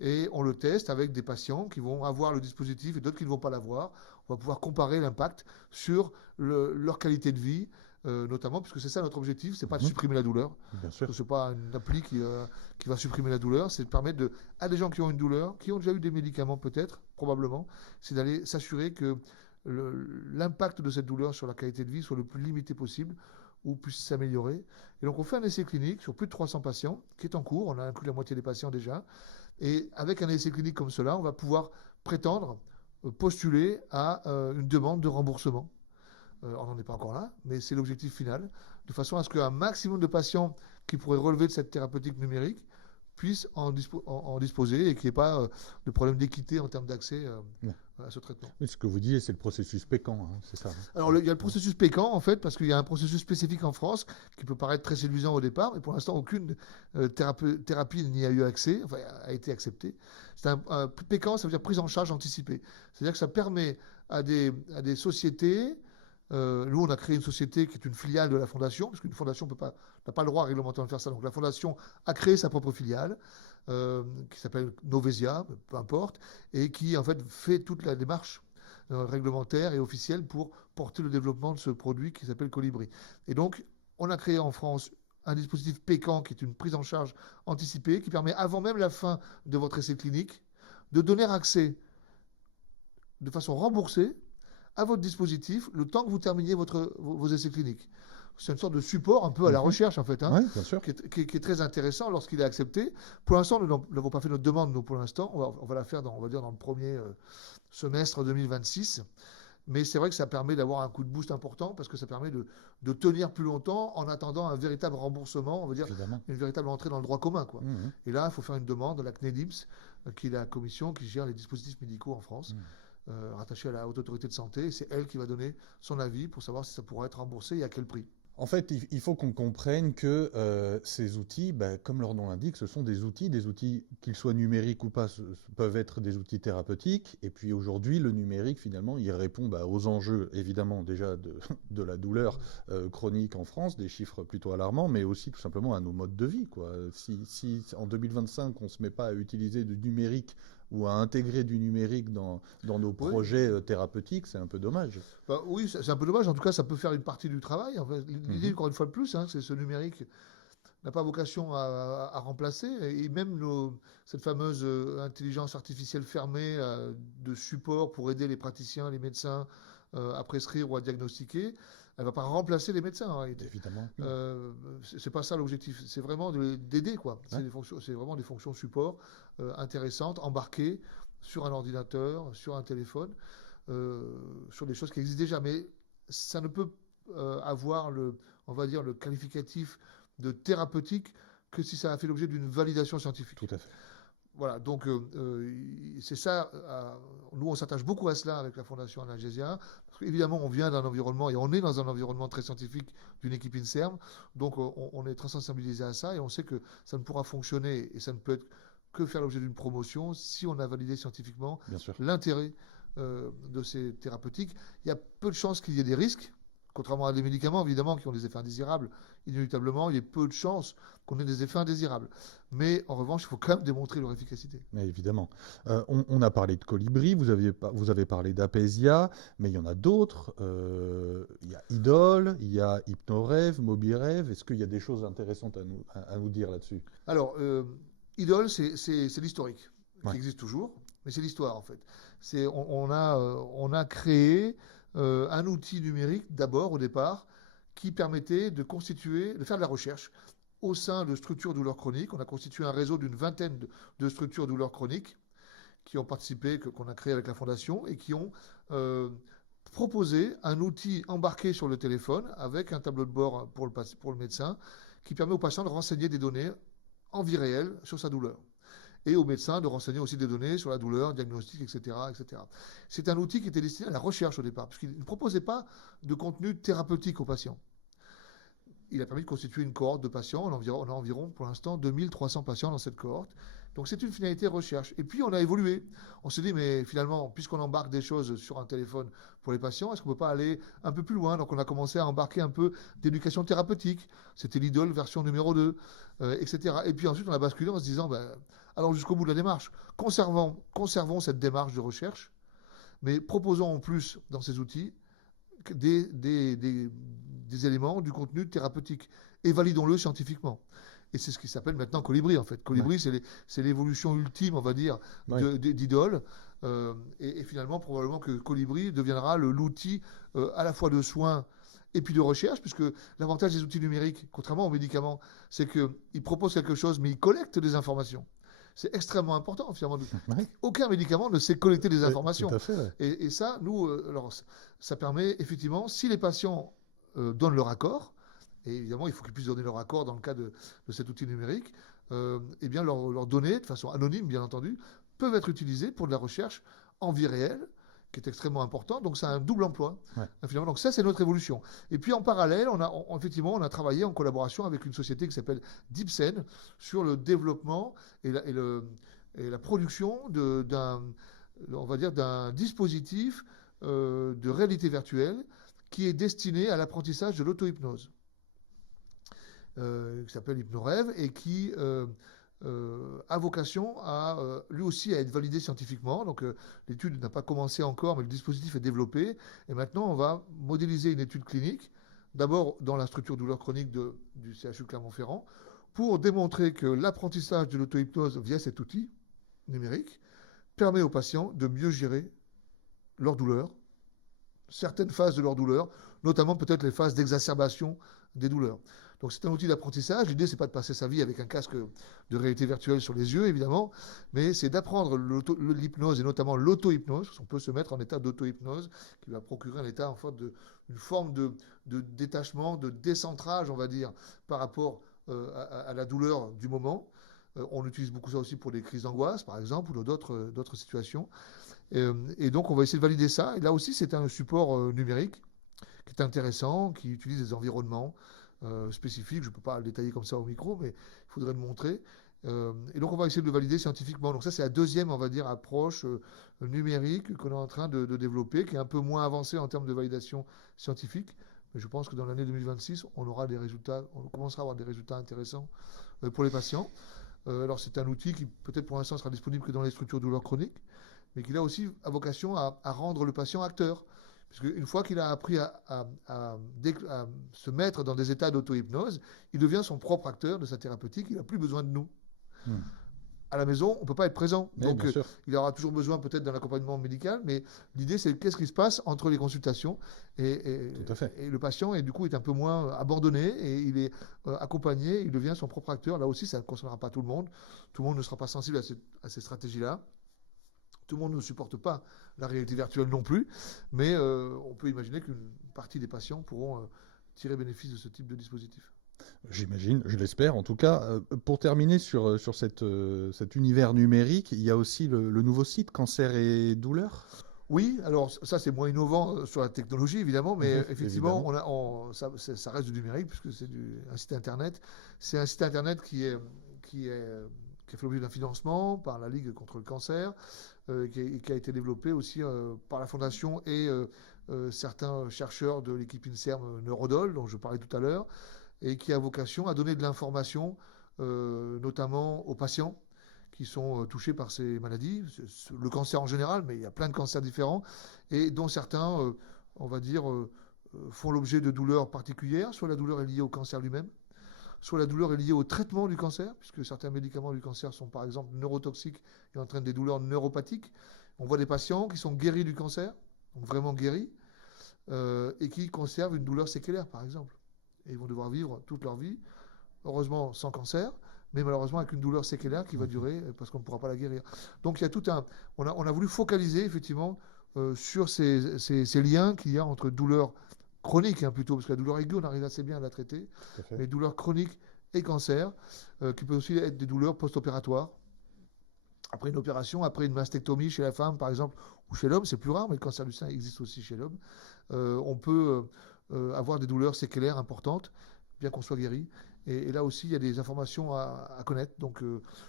et on le teste avec des patients qui vont avoir le dispositif et d'autres qui ne vont pas l'avoir. On va pouvoir comparer l'impact sur leur qualité de vie, notamment, puisque c'est ça notre objectif, c'est pas de supprimer la douleur. Bien sûr. C'est pas une appli qui va supprimer la douleur, c'est de permettre à des gens qui ont une douleur, qui ont déjà eu des médicaments peut-être, probablement, c'est d'aller s'assurer que l'impact de cette douleur sur la qualité de vie soit le plus limité possible ou puisse s'améliorer. Et donc on fait un essai clinique sur plus de 300 patients qui est en cours, on a inclus la moitié des patients déjà, et avec un essai clinique comme cela, on va pouvoir prétendre, postuler à une demande de remboursement. On n'en est pas encore là, mais c'est l'objectif final, de façon à ce qu'un maximum de patients qui pourraient relever de cette thérapeutique numérique puissent en disposer et qu'il n'y ait pas de problème d'équité en termes d'accès à ce traitement. Mais ce que vous disiez, c'est le processus Pécan, c'est ça. Alors, il y a le processus Pécan, en fait, parce qu'il y a un processus spécifique en France qui peut paraître très séduisant au départ, mais pour l'instant, aucune thérapie n'y a eu accès, enfin, a été acceptée. Un Pécan, ça veut dire prise en charge anticipée. C'est-à-dire que ça permet à des sociétés. Nous, on a créé une société qui est une filiale de la fondation, parce qu'une fondation n'a pas le droit réglementairement de faire ça. Donc la fondation a créé sa propre filiale, qui s'appelle Novesia, peu importe, et qui en fait fait toute la démarche réglementaire et officielle pour porter le développement de ce produit qui s'appelle Colibri. Et donc, on a créé en France un dispositif Pécan, qui est une prise en charge anticipée, qui permet, avant même la fin de votre essai clinique, de donner accès de façon remboursée à votre dispositif le temps que vous terminiez vos essais cliniques. C'est une sorte de support un peu à la recherche, en fait, Oui, bien sûr. qui est très intéressant lorsqu'il est accepté. Pour l'instant, nous n'avons pas fait notre demande, nous, pour l'instant. On va la faire, dans le premier semestre 2026. Mais c'est vrai que ça permet d'avoir un coup de boost important parce que ça permet de tenir plus longtemps en attendant un véritable remboursement, on va dire, une véritable entrée dans le droit commun, quoi. Et là, il faut faire une demande à la CNEDIMS, qui est la commission qui gère les dispositifs médicaux en France. Rattachée à la Haute Autorité de Santé, et c'est elle qui va donner son avis pour savoir si ça pourra être remboursé et à quel prix. En fait, il faut qu'on comprenne que ces outils, bah, comme leur nom l'indique, ce sont des outils qu'ils soient numériques ou pas, peuvent être des outils thérapeutiques. Et puis aujourd'hui, le numérique, finalement, il répond bah, aux enjeux, évidemment, déjà de la douleur chronique en France, des chiffres plutôt alarmants, mais aussi tout simplement à nos modes de vie, quoi. Si en 2025, on ne se met pas à utiliser du numérique ou à intégrer du numérique dans nos Oui, projets thérapeutiques, c'est un peu dommage. bah, oui, c'est un peu dommage. En tout cas, ça peut faire une partie du travail. En fait, l'idée, Mhm. encore une fois de plus, hein, c'est ce numérique n'a pas vocation à remplacer. Et même cette fameuse intelligence artificielle fermée de support pour aider les praticiens, les médecins à prescrire ou à diagnostiquer, elle ne va pas remplacer les médecins en réalité. Évidemment, oui. C'est pas ça l'objectif. C'est vraiment d'aider, quoi. Ouais. C'est vraiment des fonctions support intéressantes, embarquées sur un ordinateur, sur un téléphone, sur des choses qui existent déjà. Mais ça ne peut avoir on va dire, le qualificatif de thérapeutique que si ça a fait l'objet d'une validation scientifique. Tout à fait. Voilà, donc c'est ça. Nous, on s'attache beaucoup à cela avec la Fondation Analgesia, parce qu'évidemment, on vient d'un environnement et on est dans un environnement très scientifique d'une équipe INSERM, donc on est très sensibilisé à ça et on sait que ça ne pourra fonctionner et ça ne peut être que faire l'objet d'une promotion si on a validé scientifiquement Bien sûr. l'intérêt de ces thérapeutiques. Il y a peu de chances qu'il y ait des risques. Contrairement à des médicaments, évidemment, qui ont des effets indésirables, inéluctablement, il y a peu de chances qu'on ait des effets indésirables. Mais en revanche, il faut quand même démontrer leur efficacité. Mais évidemment. On a parlé de Colibri, vous avez parlé d'Apésia, mais il y en a d'autres. Il y a Idol, il y a Hypnorêve, Mobirêve. Est-ce qu'il y a des choses intéressantes à nous dire là-dessus? Alors, Idol, c'est l'historique, Ouais. qui existe toujours, mais c'est l'histoire en fait. On a créé un outil numérique d'abord, au départ, qui permettait de faire de la recherche au sein de structures douleurs chroniques. On a constitué un réseau d'une vingtaine de structures douleurs chroniques qui ont participé, qu'on a créé avec la Fondation, et qui ont proposé un outil embarqué sur le téléphone avec un tableau de bord pour le médecin qui permet au patient de renseigner des données en vie réelle sur sa douleur. Et au médecin de renseigner aussi des données sur la douleur, diagnostic, etc., etc. C'est un outil qui était destiné à la recherche au départ, puisqu'il ne proposait pas de contenu thérapeutique aux patients. Il a permis de constituer une cohorte de patients. On a environ pour l'instant 2300 patients dans cette cohorte. Donc c'est une finalité recherche. Et puis on a évolué. On s'est dit, mais finalement, puisqu'on embarque des choses sur un téléphone pour les patients, est-ce qu'on ne peut pas aller un peu plus loin? Donc on a commencé à embarquer un peu d'éducation thérapeutique. C'était l'Idol version numéro 2, etc. Et puis ensuite on a basculé en se disant, ben, allons jusqu'au bout de la démarche. Conservons cette démarche de recherche, mais proposons en plus dans ces outils des éléments du contenu thérapeutique et validons-le scientifiquement. Et c'est ce qui s'appelle maintenant Colibri, en fait. Colibri, Ouais. c'est l'évolution ultime, on va dire, Ouais. d'Idol. Et finalement, probablement que Colibri deviendra l'outil à la fois de soins et puis de recherche, puisque l'avantage des outils numériques, contrairement aux médicaments, c'est qu'ils proposent quelque chose, mais ils collectent des informations. C'est extrêmement important, finalement. Ouais. Aucun médicament ne sait collecter des Tout informations. à fait. Ouais. Et ça, nous, alors, ça permet effectivement, si les patients donnent leur accord, et évidemment, il faut qu'ils puissent donner leur accord dans le cas de cet outil numérique, eh bien, leurs données, de façon anonyme, bien entendu, peuvent être utilisées pour de la recherche en vie réelle, qui est extrêmement important. Donc, ça a un double emploi, Ouais. finalement. Donc, ça, c'est notre évolution. Et puis, en parallèle, effectivement, on a travaillé en collaboration avec une société qui s'appelle Dipsen sur le développement et la production on va dire, d'un dispositif de réalité virtuelle qui est destiné à l'apprentissage de l'auto-hypnose, qui s'appelle Hypnorêve et qui a vocation lui aussi à être validé scientifiquement. Donc l'étude n'a pas commencé encore, mais le dispositif est développé. Et maintenant, on va modéliser une étude clinique, d'abord dans la structure douleur chronique du CHU Clermont-Ferrand, pour démontrer que l'apprentissage de l'auto-hypnose via cet outil numérique permet aux patients de mieux gérer leur douleur, certaines phases de leur douleur, notamment peut-être les phases d'exacerbation des douleurs. Donc c'est un outil d'apprentissage. L'idée, c'est pas de passer sa vie avec un casque de réalité virtuelle sur les yeux, évidemment, mais c'est d'apprendre l'hypnose et notamment l'auto-hypnose. On peut se mettre en état d'auto-hypnose qui va procurer un état, une forme de détachement, de décentrage, on va dire, par rapport à la douleur du moment. On utilise beaucoup ça aussi pour des crises d'angoisse, par exemple, ou d'autres situations. Et donc, on va essayer de valider ça. Et là aussi, c'est un support numérique qui est intéressant, qui utilise des environnements spécifiques. Je ne peux pas le détailler comme ça au micro, mais il faudrait le montrer. Et donc, on va essayer de le valider scientifiquement. Donc ça, c'est la deuxième, on va dire, approche numérique qu'on est en train de développer, qui est un peu moins avancée en termes de validation scientifique. Mais je pense que dans l'année 2026, on commencera à avoir des résultats intéressants pour les patients. Alors, c'est un outil qui, peut-être pour l'instant, sera disponible que dans les structures de douleur chronique, mais qui a aussi vocation à rendre le patient acteur. Puisque une fois qu'il a appris à se mettre dans des états d'auto-hypnose, il devient son propre acteur de sa thérapeutique, il n'a plus besoin de nous. À la maison, on ne peut pas être présent. Oui, donc, il aura toujours besoin peut-être d'un accompagnement médical, mais l'idée, c'est qu'est-ce qui se passe entre les consultations et le patient, et du coup, est un peu moins abandonné, et il est accompagné, il devient son propre acteur. Là aussi, ça ne concernera pas tout le monde. Tout le monde ne sera pas sensible à ces stratégies-là. Tout le monde ne supporte pas la réalité virtuelle non plus, mais on peut imaginer qu'une partie des patients pourront tirer bénéfice de ce type de dispositif. J'imagine, je l'espère en tout cas. Pour terminer sur cet univers numérique, il y a aussi le nouveau site Cancer et Douleur. Oui, alors ça c'est moins innovant sur la technologie évidemment, mais effectivement ça reste du numérique puisque c'est un site internet. C'est un site internet qui a fait l'objet d'un financement par la Ligue contre le cancer, qui a été développé aussi par la Fondation et certains chercheurs de l'équipe INSERM Neurodol, dont je parlais tout à l'heure, et qui a vocation à donner de l'information, notamment aux patients qui sont touchés par ces maladies, le cancer en général, mais il y a plein de cancers différents, et dont certains, on va dire, font l'objet de douleurs particulières. Soit la douleur est liée au cancer lui-même, soit la douleur est liée au traitement du cancer, puisque certains médicaments du cancer sont par exemple neurotoxiques et entraînent des douleurs neuropathiques. On voit des patients qui sont guéris du cancer, donc vraiment guéris, et qui conservent une douleur séquelaire par exemple. Et ils vont devoir vivre toute leur vie, heureusement sans cancer, mais malheureusement avec une douleur séquelaire qui va durer parce qu'on ne pourra pas la guérir. Donc il y a tout un... On a voulu focaliser effectivement sur ces liens qu'il y a entre douleur chronique plutôt, parce que la douleur aiguë, on arrive assez bien à la traiter, mais douleur chronique et cancer, qui peut aussi être des douleurs post-opératoires. Après une opération, après une mastectomie chez la femme par exemple, ou chez l'homme, c'est plus rare, mais le cancer du sein existe aussi chez l'homme, on peut avoir des douleurs séquelaires importantes, bien qu'on soit guéri. Et là aussi, il y a des informations à connaître. Donc,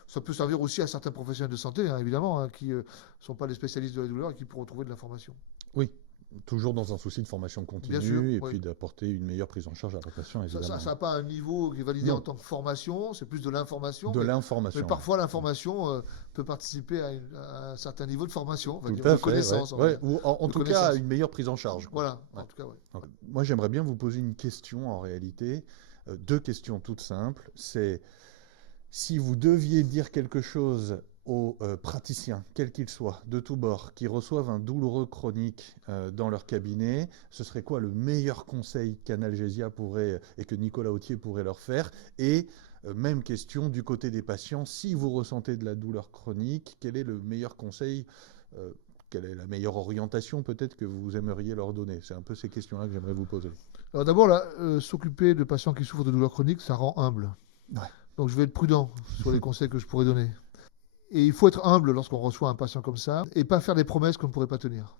ça peut servir aussi à certains professionnels de santé, évidemment, qui ne sont pas des spécialistes de la douleur et qui pourront trouver de l'information. Oui, toujours dans un souci de formation continue et puis d'apporter une meilleure prise en charge à la patient, évidemment. Ça n'a pas un niveau qui est validé en tant que formation, c'est plus de l'information. Mais parfois, l'information peut participer à un certain niveau de formation, de connaissance. Ou en tout cas, à une meilleure prise en charge. Voilà, en tout cas, Donc, moi, j'aimerais bien vous poser une question en réalité. Deux questions toutes simples. C'est si vous deviez dire quelque chose aux praticiens, quels qu'ils soient, de tous bords, qui reçoivent un douloureux chronique dans leur cabinet, ce serait quoi le meilleur conseil qu'Analgesia pourrait et que Nicolas Authier pourrait leur faire? Et même question du côté des patients, si vous ressentez de la douleur chronique, quel est le meilleur conseil quelle est la meilleure orientation peut-être que vous aimeriez leur donner? C'est un peu ces questions-là que j'aimerais vous poser. Alors d'abord, s'occuper de patients qui souffrent de douleurs chroniques, ça rend humble. Ouais. Donc je vais être prudent sur les conseils que je pourrais donner. Et il faut être humble lorsqu'on reçoit un patient comme ça et pas faire des promesses qu'on ne pourrait pas tenir.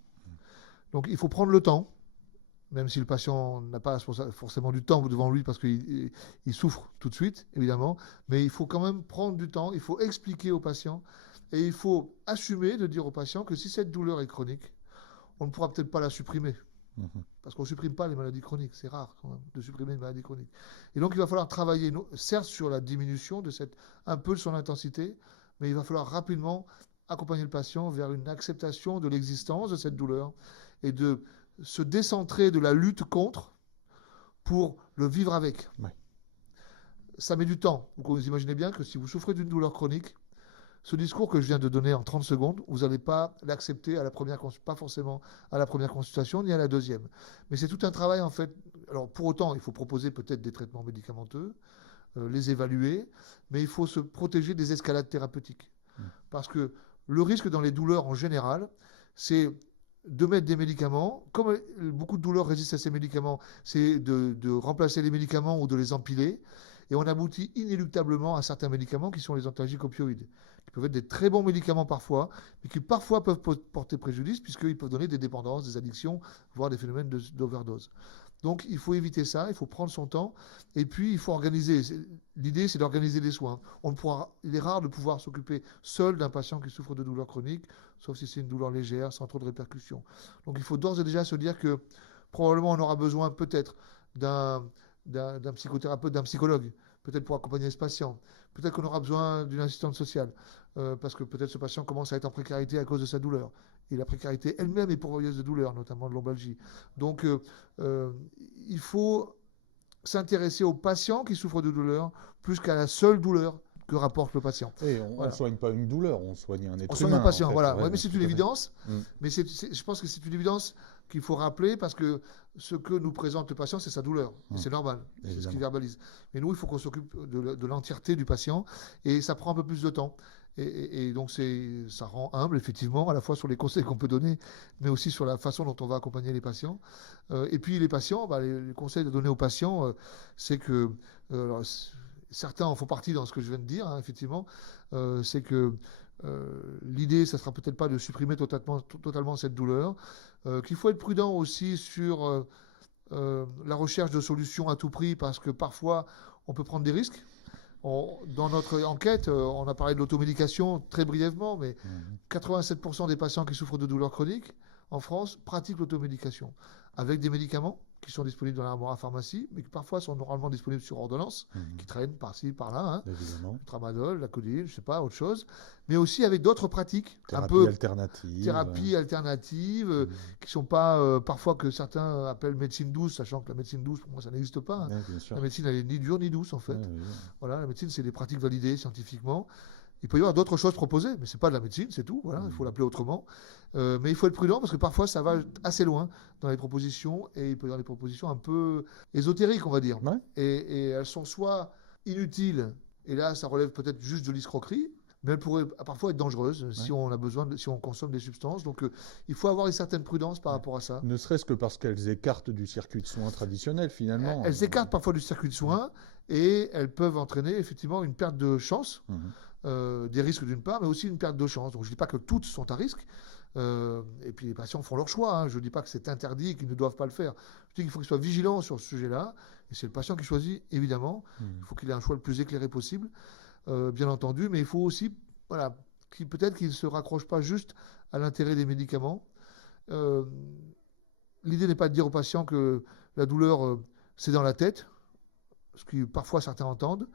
Donc il faut prendre le temps, même si le patient n'a pas forcément du temps devant lui parce qu'il souffre tout de suite, évidemment, mais il faut quand même prendre du temps, il faut expliquer au patient et il faut assumer de dire au patient que si cette douleur est chronique, on ne pourra peut-être pas la supprimer. Parce qu'on ne supprime pas les maladies chroniques, c'est rare quand même de supprimer une maladie chronique. Et donc il va falloir travailler, certes sur la diminution un peu de son intensité, mais il va falloir rapidement accompagner le patient vers une acceptation de l'existence de cette douleur et de se décentrer de la lutte contre pour le vivre avec. Ouais. Ça met du temps. Vous imaginez bien que si vous souffrez d'une douleur chronique, ce discours que je viens de donner en 30 secondes, vous n'allez pas l'accepter pas forcément à la première consultation ni à la deuxième. Mais c'est tout un travail en fait. Alors pour autant, il faut proposer peut-être des traitements médicamenteux, les évaluer, mais il faut se protéger des escalades thérapeutiques. Parce que le risque dans les douleurs en général, c'est de mettre des médicaments, comme beaucoup de douleurs résistent à ces médicaments, c'est de remplacer les médicaments ou de les empiler, et on aboutit inéluctablement à certains médicaments qui sont les antalgiques opioïdes, qui peuvent être des très bons médicaments parfois, mais qui parfois peuvent porter préjudice, puisqu'ils peuvent donner des dépendances, des addictions, voire des phénomènes d'overdose. Donc, il faut éviter ça, il faut prendre son temps, et puis il faut organiser. L'idée, c'est d'organiser les soins. Il est rare de pouvoir s'occuper seul d'un patient qui souffre de douleurs chroniques, sauf si c'est une douleur légère, sans trop de répercussions. Donc, il faut d'ores et déjà se dire que probablement on aura besoin peut-être d'un psychothérapeute, d'un psychologue, peut-être pour accompagner ce patient. Peut-être qu'on aura besoin d'une assistante sociale, parce que peut-être ce patient commence à être en précarité à cause de sa douleur. Et la précarité elle-même est pourvoyeuse de douleurs, notamment de lombalgie. Donc, il faut s'intéresser aux patients qui souffrent de douleur plus qu'à la seule douleur que rapporte le patient. Et on ne soigne pas une douleur, on soigne un être humain. On soigne un patient, en fait. Voilà. Ouais, mais c'est une évidence. Mais je pense que c'est une évidence qu'il faut rappeler parce que ce que nous présente le patient, c'est sa douleur. Et c'est normal, c'est ce qu'il verbalise. Mais nous, il faut qu'on s'occupe de l'entièreté du patient et ça prend un peu plus de temps. Et donc, ça rend humble, effectivement, à la fois sur les conseils qu'on peut donner, mais aussi sur la façon dont on va accompagner les patients. Et puis, les patients, les conseils à donner aux patients, c'est que certains en font partie dans ce que je viens de dire, hein, effectivement, c'est que l'idée, ça ne sera peut-être pas de supprimer totalement cette douleur, qu'il faut être prudent aussi sur la recherche de solutions à tout prix, parce que parfois, on peut prendre des risques. Dans notre enquête, on a parlé de l'automédication très brièvement, mais 87% des patients qui souffrent de douleurs chroniques en France pratiquent l'automédication avec des médicaments qui sont disponibles dans l'armoire à pharmacie, mais qui parfois sont normalement disponibles sur ordonnance, qui traînent par-ci, par-là. Hein. Évidemment. Le tramadol, la codeine, je ne sais pas, autre chose. Mais aussi avec d'autres pratiques. Thérapie alternative. Thérapie alternative, qui ne sont pas, parfois que certains appellent médecine douce, sachant que la médecine douce, pour moi, ça n'existe pas. Hein. La médecine, elle est ni dure ni douce, en fait. Voilà, la médecine, c'est des pratiques validées scientifiquement. Il peut y avoir d'autres choses proposées, mais ce n'est pas de la médecine, c'est tout. Voilà, il faut l'appeler autrement. Mais il faut être prudent parce que parfois, ça va assez loin dans les propositions et il peut y avoir des propositions un peu ésotériques, on va dire. Ouais. Et elles sont soit inutiles, et là, ça relève peut-être juste de l'escroquerie, mais elles pourraient parfois être dangereuses si on a besoin, si on consomme des substances. Donc, il faut avoir une certaine prudence par rapport à ça. Ne serait-ce que parce qu'elles écartent du circuit de soins traditionnel, finalement. Elles écartent parfois du circuit de soins et elles peuvent entraîner effectivement une perte de chance. Des risques d'une part, mais aussi une perte de chance. Donc je ne dis pas que toutes sont à risque. Et puis les patients font leur choix. Hein. Je ne dis pas que c'est interdit et qu'ils ne doivent pas le faire. Je dis qu'il faut qu'ils soient vigilants sur ce sujet-là. Et c'est le patient qui choisit, évidemment. Il faut qu'il ait un choix le plus éclairé possible, bien entendu. Mais il faut aussi, peut-être qu'il ne se raccroche pas juste à l'intérêt des médicaments. L'idée n'est pas de dire aux patients que la douleur, c'est dans la tête, ce que parfois certains entendent.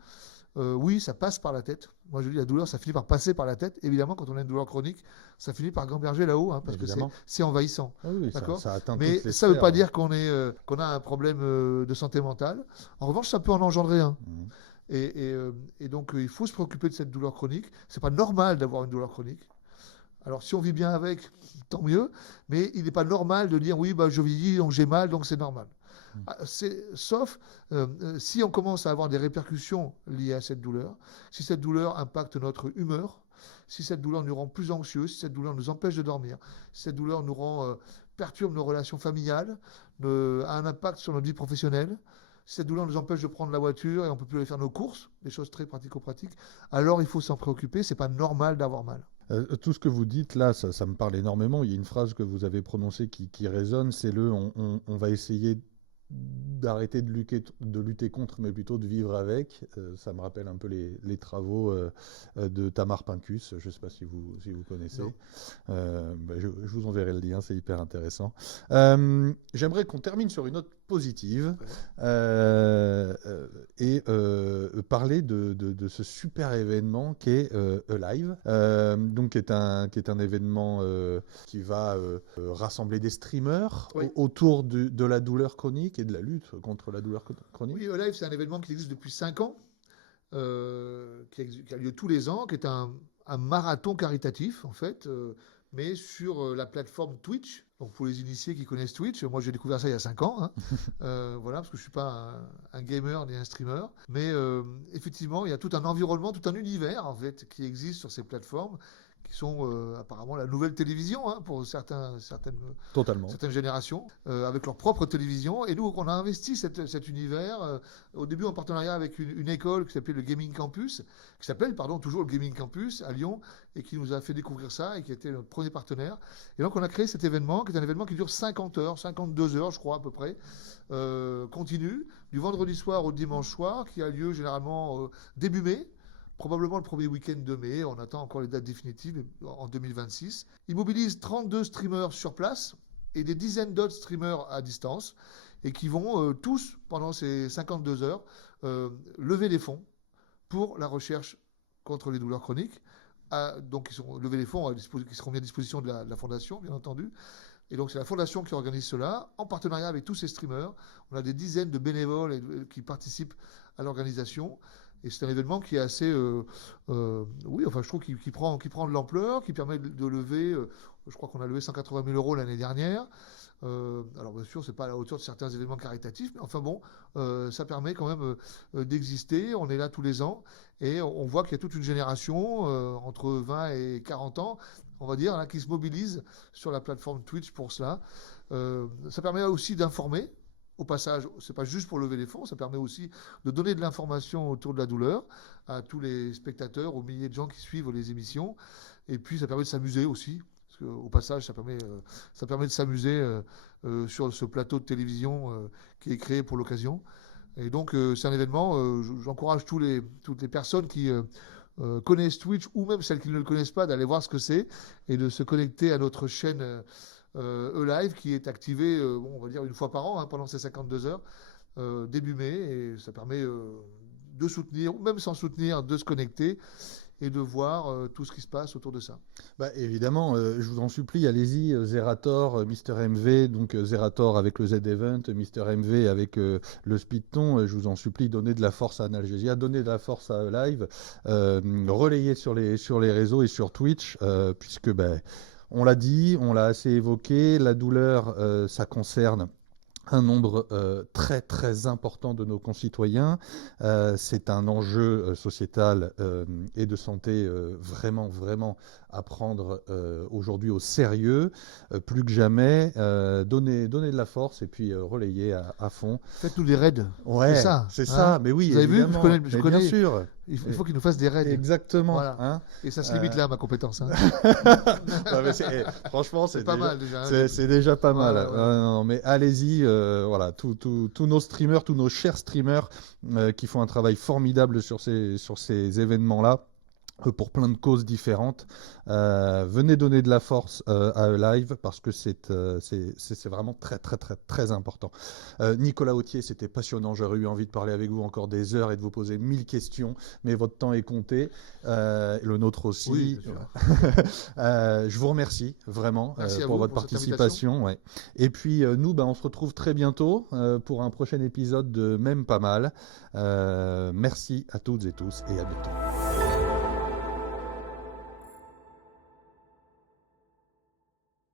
Oui, ça passe par la tête. Moi, je dis la douleur, ça finit par passer par la tête. Évidemment, quand on a une douleur chronique, ça finit par gamberger là-haut, hein, parce Évidemment. que c'est envahissant. Ah oui, d'accord. Ça atteint mais toutes les ça ne veut pas sphères, dire qu'on a un problème de santé mentale. En revanche, ça peut en engendrer un. Et donc, il faut se préoccuper de cette douleur chronique. C'est pas normal d'avoir une douleur chronique. Alors, si on vit bien avec, tant mieux. Mais il n'est pas normal de dire oui, je vieillis, donc j'ai mal, donc c'est normal. Sauf si on commence à avoir des répercussions liées à cette douleur, si cette douleur impacte notre humeur, si cette douleur nous rend plus anxieux, si cette douleur nous empêche de dormir, si cette douleur nous perturbe nos relations familiales, a un impact sur notre vie professionnelle, si cette douleur nous empêche de prendre la voiture et on ne peut plus aller faire nos courses, des choses très pratico-pratiques, alors il faut s'en préoccuper, ce n'est pas normal d'avoir mal. Tout ce que vous dites là, ça me parle énormément. Il y a une phrase que vous avez prononcée qui résonne, c'est on va essayer d'arrêter de lutter contre, mais plutôt de vivre avec. Ça me rappelle un peu les travaux de Tamar Pincus. Je ne sais pas si vous connaissez. Je vous enverrai le lien, c'est hyper intéressant. J'aimerais qu'on termine sur une note positive et parler de ce super événement qu'est Alive, donc qui est un événement qui va rassembler des streamers autour de la douleur chronique et de la lutte contre la douleur chronique. Oui, Alive, c'est un événement qui existe depuis 5 ans, qui a lieu tous les ans, qui est un marathon caritatif, en fait, mais sur la plateforme Twitch. Donc pour les initiés qui connaissent Twitch, moi j'ai découvert ça il y a 5 ans, hein. Voilà, parce que je ne suis pas un gamer ni un streamer. Mais effectivement, il y a tout un environnement, tout un univers en fait, qui existe sur ces plateformes, qui sont apparemment la nouvelle télévision pour certaines générations, avec leur propre télévision. Et nous, on a investi cet univers, au début en partenariat avec une école qui s'appelle le Gaming Campus, qui s'appelle, toujours le Gaming Campus à Lyon, et qui nous a fait découvrir ça, et qui était notre premier partenaire. Et donc on a créé cet événement, qui est un événement qui dure 50 heures, 52 heures, je crois, à peu près, continu, du vendredi soir au dimanche soir, qui a lieu généralement début mai, probablement le premier week-end de mai. On attend encore les dates définitives en 2026. Il mobilise 32 streamers sur place et des dizaines d'autres streamers à distance, et qui vont tous, pendant ces 52 heures, lever des fonds pour la recherche contre les douleurs chroniques. Donc, ils sont lever les fonds qui seront mis à disposition de la Fondation, bien entendu. Et donc, c'est la Fondation qui organise cela, en partenariat avec tous ces streamers. On a des dizaines de bénévoles qui participent à l'organisation. Et c'est un événement qui est assez... je trouve qu'il prend de l'ampleur, qui permet de lever... je crois qu'on a levé 180 000 € l'année dernière. Alors, bien sûr, ce n'est pas à la hauteur de certains événements caritatifs, mais enfin bon, ça permet quand même d'exister. On est là tous les ans, et on voit qu'il y a toute une génération, entre 20 et 40 ans, on va dire, là, qui se mobilise sur la plateforme Twitch pour cela. Ça permet aussi d'informer. Au passage, ce n'est pas juste pour lever les fonds, ça permet aussi de donner de l'information autour de la douleur à tous les spectateurs, aux milliers de gens qui suivent les émissions. Et puis, ça permet de s'amuser aussi. Parce qu'au passage, ça permet de s'amuser sur ce plateau de télévision qui est créé pour l'occasion. Et donc, c'est un événement, j'encourage toutes les personnes qui connaissent Twitch, ou même celles qui ne le connaissent pas, d'aller voir ce que c'est et de se connecter à notre chaîne E-Live, qui est activée, on va dire, une fois par an, pendant ces 52 heures, début mai. Et ça permet de soutenir, ou même sans soutenir, de se connecter et de voir tout ce qui se passe autour de ça. Évidemment, je vous en supplie, allez-y, Zerator, Mister MV, donc Zerator avec le Z-Event, Mister MV avec le Speedton, je vous en supplie, donnez de la force à Analgesia, donnez de la force à Live, relayez sur les réseaux et sur Twitch, puisque on l'a dit, on l'a assez évoqué, la douleur, ça concerne un nombre très très important de nos concitoyens. C'est un enjeu sociétal et de santé vraiment vraiment à prendre aujourd'hui au sérieux, plus que jamais. Donnez de la force et puis relayez à fond. Faites-nous des raids. Ouais, c'est ça. Mais oui, vous avez vu, je connais. Bien sûr. Il faut qu'il nous fasse des raids. Exactement. Voilà. Et ça se limite là, ma compétence. Franchement, c'est pas mal déjà. C'est déjà pas mal. Ouais. Non, mais allez-y. Voilà, tous nos streamers, tous nos chers streamers qui font un travail formidable sur ces événements-là. Pour plein de causes différentes. Venez donner de la force à Live, parce que c'est vraiment très très très très important. Nicolas Authier, c'était passionnant, j'aurais eu envie de parler avec vous encore des heures et de vous poser 1000 questions, mais votre temps est compté, le nôtre aussi. Oui, bien sûr. Je vous remercie vraiment pour votre participation. Ouais. Et puis nous, on se retrouve très bientôt pour un prochain épisode de Même Pas Mal. Merci à toutes et tous et à bientôt.